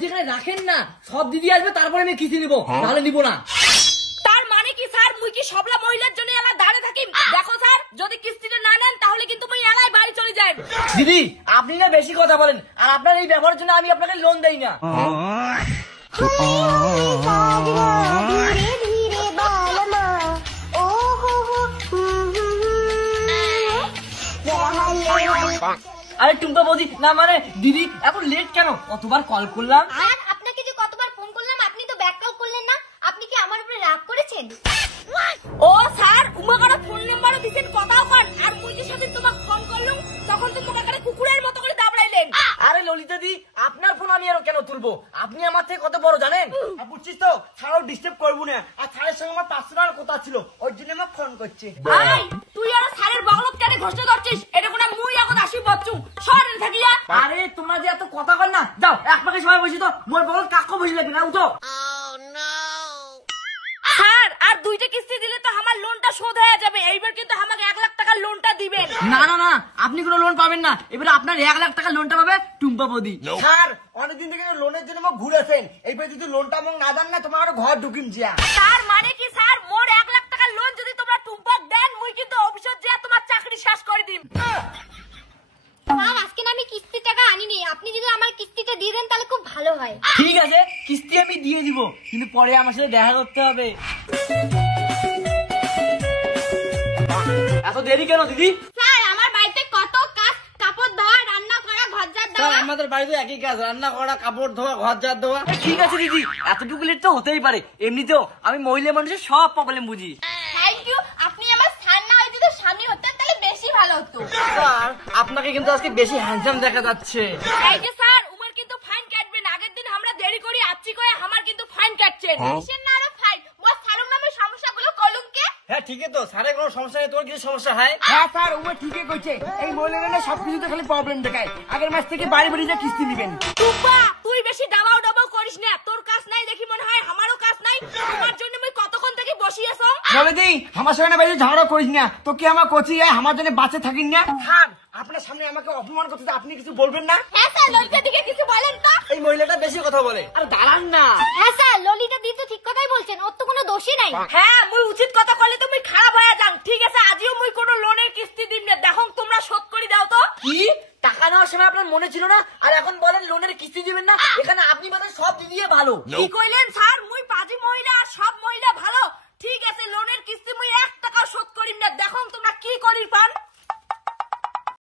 বলছি এখানে রাখেন না, সব দিদি আসবে তারপরে আমি কিস্তি নিবো, তাহলে নিবো না। তার মানে কি স্যার, মুই কি সবলা মহিলার জন্য এলা দাঁড়ে থাকি? দেখো স্যার, যদি কিস্তিটা না নেন তাহলে কিন্তু মুই এলাই বাড়ি চলে যাই। দিদি আপনি না বেশি কথা বলেন, আর আপনার এই ব্যবহারের জন্য আমি আপনাকে লোন দেই না। আরে টুম্পা বৌদি, না মানে দিদি এখন লেট কেন? কতবার কল করলাম। আর আপনাকে যে কতবার ফোন করলাম আপনি তো ব্যাক কল করলেন না। আপনি কি আমার উপরে রাগ করেছেন? ও স্যার, উমাকারা ফোন নাম্বারও দিছেন, কথাও কন, আর মুই যে সাথে তোমাকে ফোন করলুম তখন তো তোমাকে কুকুরের মতো করে দাবড়াইলেন। আরে ললিতা দি, আপনার ফোন আমি আরো কেন তুলবো? আপনি আমার থেকে কত বড় জানেন? বুঝছিস তো, ছাড়াও ডিস্টার্ব করবো না। আর ছাড়ের সঙ্গে আমার পার্সোনাল কথা ছিল, ওই জন্য আমার ফোন করছে। আই তুই আর স্যারের বগলত কেন ঘষতে করছিস? এটা কোন মুই এখন আসি বাচ্চু শহরে থাকিয়া। আরে তোমরা যে এত কথা কর না, যাও এক পাকে সবাই বসি তো, মোর বগল কাকু বসে লাগবে না, উঠো। স্যার আর দুইটা কিস্তি দিলে তো আমার লোনটা শোধ হয়ে যাবে। এইবার কিন্তু আমাকে 1 লাখ টাকার লোনটা দিবেন। না না না, আপনি কোনো লোন পাবেন না। এবার আপনার 1 লাখ টাকা লোনটা পাবে টুম্পা বৌদি। স্যার অনেকদিন থেকে লোনের জন্য আমাকে ঘুরেছেন, এইবার যদি লোনটা আমাকে না দেন না, তোমার ঘর ঢুকিম যা। তার মানে কি স্যার, মোর 1 লাখ টাকার লোন যদি তোমরা টুম্পাক দেন, মুই কিন্তু অফিসে যা তোমার চাকরি শেষ করে দিম। স্যার আজকে না আমি কিস্তির টাকা আনিনি, আপনি যদি আমার কিস্তিটা দিয়ে দেন তাহলে খুব ভালো হয়। ঠিক আছে, কিস্তি আমি দিয়ে দিব, কিন্তু পরে আমার সাথে দেখা করতে হবে। এত দেরি কেন দিদি? স্যার আমার বাড়িতে কত কাজ, কাপড় ধোয়া, রান্না করা, ঘর ঝাড় দেওয়া। আমাদের বাড়িতে একই কাজ, রান্না করা, কাপড় ধোয়া, ঘর ঝাড় দেওয়া। ঠিক আছে দিদি, এতটুকু লেট তো হতেই পারে, এমনিতেও আমি মহিলা মানুষের সব প্রবলেম বুঝি। থ্যাংক ইউ, আপনি আমার স্যার না হয়ে যদি স্বামী হতেন তাহলে বেশি ভালো হতো। স্যার আপনাকে কিন্তু আজকে বেশি হ্যান্ডসাম দেখা যাচ্ছে। এই যে স্যার, উমার কিন্তু ফাইন কাটবেন। আগের দিন আমরা দেরি করি আচ্ছি কয়ে আমার কিন্তু ফাইন কাটছেন। কিসের না আরো ফাইন? বস স্যারের নামে সমস্যাগুলো কলুম কে? হ্যাঁ ঠিকই তো, স্যারের কোনো সমস্যা নেই, তোর কিছু সমস্যা হয়? হ্যাঁ স্যার, ও ঠিকই কইছে, এই মহিলারা না সবকিছুতে খালি প্রবলেম দেখায়। আগের মাস থেকে বাড়ি বাড়ি যা কিস্তি দিবেন। টুম্পা তুই বেশি ডাবাও ডাবাও করিস না, তোর কাজ নাই দেখি মনে হয়, আমারও কাজ নাই। তোমার জন্য আমি কতক্ষণ থেকে বসি আছো। বলে দিই আমার সঙ্গে বেশি ঝগড়া করিস না, তো কি আমার কচি আমার জন্য বাঁচে থাকিন না। স্যার আপনার সামনে আমাকে অপমান করতে, আপনি কিছু বলবেন না? হ্যাঁ স্যার, ললিতা দিকে কিছু বলেন তো। এই মহিলাটা বেশি কথা বলে। আরে দাঁড়ান না। হ্যাঁ স্যার, ললিতা দি তো ঠিক কথাই বলছেন, ওর তো কোনো দোষই নাই। হ্যাঁ মুই উচিত কথা কইলে তুমি খারাপ হয়ে যান। ঠিক আছে, আজিও মুই কোনো লোনের কিস্তি দিম না, দেখো তোমরা শোধ করে দাও তো। কি টাকা নেওয়ার সময় আপনার মনে ছিল না, আর এখন বলেন লোনের কিস্তি দিবেন না? এখানে আপনি মানে সব দিয়ে ভালো। কি কইলেন স্যার?